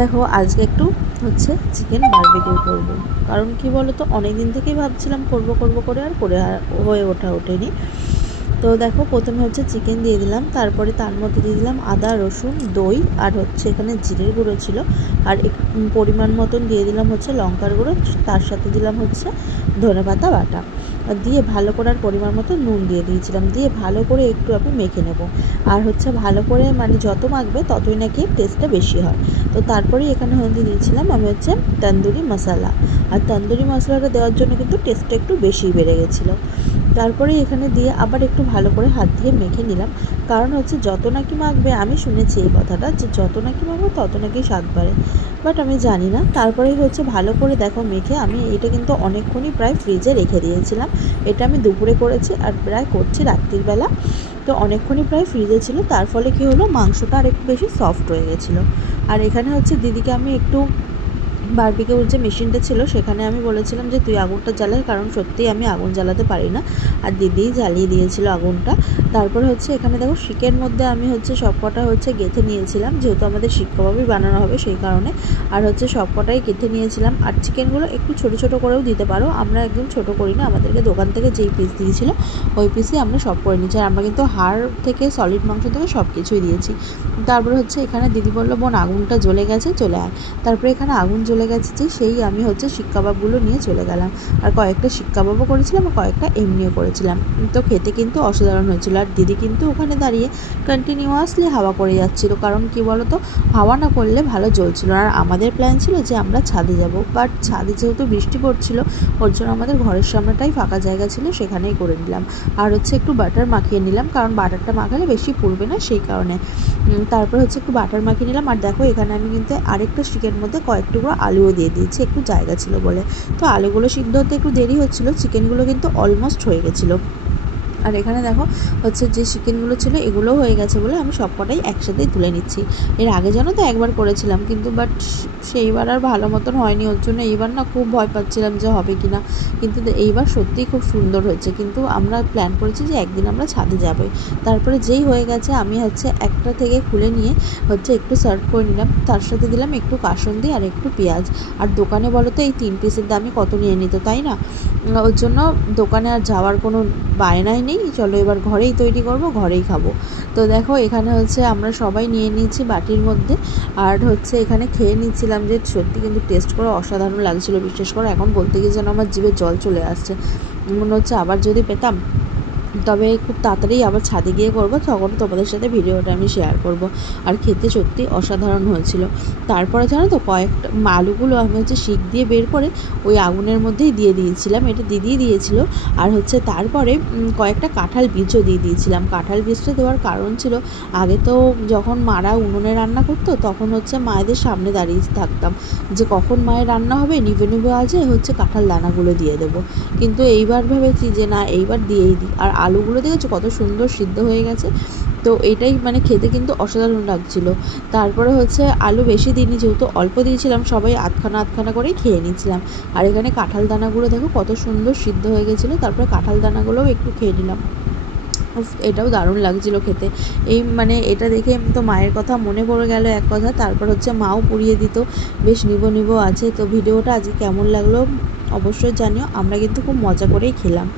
দেখো আজকে একটু হচ্ছে চিকেন বারবিকিউ করব, কারণ কি বলো তো অনেক দিন থেকেই ভাবছিলাম করব করব করে আর হয়ে ওঠেনি। তো দেখো প্রথমে হচ্ছে চিকেন দিয়ে দিলাম, তারপরে তার মধ্যে দিয়ে দিলাম আদা রসুন দই, আর হচ্ছে এখানে জিরের গুঁড়ো ছিল, আর পরিমাণ মতন দিয়ে দিলাম হচ্ছে লঙ্কার গুঁড়ো, তার সাথে দিলাম হচ্ছে ধনেপাতা বাটা, আর দিয়ে ভালো করে আর পরিমাণ মতো নুন দিয়ে দিয়েছিলাম, দিয়ে ভালো করে একটু আমি মেখে নেব। আর হচ্ছে ভালো করে মানে যত মাখবে ততই নাকি টেস্টটা বেশি হয়। তো তারপরে এখানে হলদি দিয়েছিলাম আমি হচ্ছে তন্দুরি মশলা, আর তন্দুরি মশলাটা দেওয়ার জন্য কিন্তু টেস্টটা একটু বেশি বেড়ে গেছিলো। তারপরে এখানে দিয়ে আবার একটু ভালো করে হাত দিয়ে মেখে নিলাম, কারণ হচ্ছে যত নাকি মাখবে, আমি শুনেছি এই কথাটা যে যত নাকি মাখবে তত নাকি স্বাদ বাড়ে, বাট আমি জানি না। তারপরেই হচ্ছে ভালো করে দেখো মেখে আমি এটা কিন্তু অনেকক্ষণই প্রায় ফ্রিজে রেখে দিয়েছিলাম। এটা আমি দুপুরে করেছি আর প্রায় করছি রাত্রির বেলা, তো অনেকক্ষণই প্রায় ফ্রিজে ছিল। তার ফলে কী হলো, মাংসটা আর একটু বেশি সফট হয়ে গেছিলো। আর এখানে হচ্ছে দিদিকে আমি একটু বারবিকিউর যে মেশিনটা ছিল সেখানে আমি বলেছিলাম যে তুই আগুনটা জ্বালাই, কারণ সত্যিই আমি আগুন জ্বালাতে পারি না, আর দিদিই জ্বালিয়ে দিয়েছিল আগুনটা। তারপরে হচ্ছে এখানে দেখো শিকের মধ্যে আমি হচ্ছে সবকটা হচ্ছে গেঁথে নিয়েছিলাম, যেহেতু আমাদের শিক কাবাবই বানানো হবে সেই কারণে, আর হচ্ছে সবকটাই গেঁথে নিয়েছিলাম। আর চিকেনগুলো একটু ছোটো ছোটো করেও দিতে পারো, আমরা একদম ছোটো করি না, আমাদেরকে দোকান থেকে যেই পিস দিয়েছিল ওই পিসই আমরা সব করে নিয়েছি, আর আমরা কিন্তু হাড় থেকে সলিড মাংস থেকে সব কিছুই দিয়েছি। তারপরে হচ্ছে এখানে দিদি বললো বোন আগুনটা জ্বলে গেছে চলে আয়, তারপরে এখানে আগুন জ্বলে গেছে যে সেই আমি হচ্ছে শিক কাবাবগুলো নিয়ে চলে গেলাম, আর কয়েকটা শিক কাবাবও করেছিলাম আর কয়েকটা এমনিও করেছিলাম। তো খেতে কিন্তু অসাধারণ হয়েছিল, আর দিদি কিন্তু ওখানে দাঁড়িয়ে কন্টিনিউয়াসলি হাওয়া করে যাচ্ছিল, কারণ কি বলো তো হাওয়া না করলে ভালো জ্বলছিল। আর আমাদের প্ল্যান ছিল যে আমরা ছাদে যাব, বাট ছাদে যেহেতু বৃষ্টি পড়ছিল ওর জন্য আমাদের ঘরের সামনেটাই ফাঁকা জায়গা ছিল, সেখানেই করে নিলাম। আর হচ্ছে একটু বাটার মাখিয়ে নিলাম, কারণ বাটারটা মাখালে বেশি পুড়বে না সেই কারণে। তারপর হচ্ছে একটু বাটার মাখিয়ে নিলাম। আর দেখো এখানে আমি কিন্তু আরেকটা স্টিকের মধ্যে কয়েক টুকরো আলুও দিয়ে দিয়েছি, একটু জায়গা ছিল বলে। তো আলুগুলো সিদ্ধ হতে একটু দেরি হচ্ছিলো, চিকেনগুলো কিন্তু অলমোস্ট হয়ে গেছিলো। আর এখানে দেখো হচ্ছে যে চিকেনগুলো ছিল এগুলোও হয়ে গেছে বলে আমি সব কটাই একসাথেই তুলে নিচ্ছি। এর আগে জানো তো একবার করেছিলাম, কিন্তু বাট সেইবার আর ভালো মতন হয়নি, ওর জন্য এইবার না খুব ভয় পাচ্ছিলাম যে হবে কি না, কিন্তু এইবার সত্যিই খুব সুন্দর হয়েছে। কিন্তু আমরা প্ল্যান করেছি যে একদিন আমরা ছাদে যাবই। তারপরে যেই হয়ে গেছে আমি হচ্ছে একটা থেকে খুলে নিয়ে হচ্ছে একটু সার্ভ করে নিলাম, তার সাথে দিলাম একটু কাসুন্দি আর একটু পেঁয়াজ। আর দোকানে বলো তো এই 3 পিসের দামই কত নিয়ে নিত, তাই না? ওর জন্য দোকানে আর যাওয়ার কোনো বায়নাই নেই, চলো এবার ঘরেই তৈরি করব, ঘরেই খাবো। তো দেখো এখানে হচ্ছে আমরা সবাই নিয়ে নিয়েছি বাটির মধ্যে, আর হচ্ছে এখানে খেয়ে নিচ্ছিলাম, যে সত্যি কিন্তু টেস্ট করে অসাধারণ লাগছিলো। বিশেষ করে এখন বলতে গিয়ে যেন আমার জিভে জল চলে আসছে, মনে হচ্ছে আবার যদি পেতাম, তবে খুব তাড়াতাড়ি আবার ছাদে গিয়ে করবো, তখন তোমাদের সাথে ভিডিওটা আমি শেয়ার করব। আর খেতে সত্যি অসাধারণ হয়েছিল। তারপরে জানো তো কয়েকটা আলুগুলো আমি হচ্ছে শিক দিয়ে বের করে ওই আগুনের মধ্যেই দিয়ে দিয়েছিলাম, এটা দিদিই দিয়েছিল। আর হচ্ছে তারপরে কয়েকটা কাঁঠাল বীজও দিয়ে দিয়েছিলাম। কাঁঠাল বীজটা দেওয়ার কারণ ছিল, আগে তো যখন মারা উনুনে রান্না করতো তখন হচ্ছে মায়েদের সামনে দাঁড়িয়ে থাকতাম যে কখন মায়ের রান্না হবে, নিভে নিভে আজে হচ্ছে কাঁঠাল দানাগুলো দিয়ে দেবো। কিন্তু এইবার ভেবেছি যে না, এইবার দিয়েই দিই। আর আলুগুলো দেখেছো কত সুন্দর সিদ্ধ হয়ে গেছে, তো এটাই মানে খেতে কিন্তু অসাধারণ লাগছিল। তারপরে হচ্ছে আলু বেশি দিইনি, যেহেতু অল্প দিয়েছিলাম, সবাই আধখানা আধখানা করেই খেয়ে নিয়েছিলাম। আর এখানে কাঁঠাল দানাগুলো দেখো কত সুন্দর সিদ্ধ হয়ে গেছিলো, তারপরে কাঁঠাল দানাগুলোও একটু খেয়ে নিলাম। এটাও দারুণ লাগছিলো খেতে। এই মানে এটা দেখে তো মায়ের কথা মনে পড়ে গেল এক কথা। তারপর হচ্ছে মাও পুড়িয়ে দিত, বেশ নিবো নিবো আছে। তো ভিডিওটা আজকে কেমন লাগলো অবশ্যই জানিও, আমরা কিন্তু খুব মজা করেই খেলাম।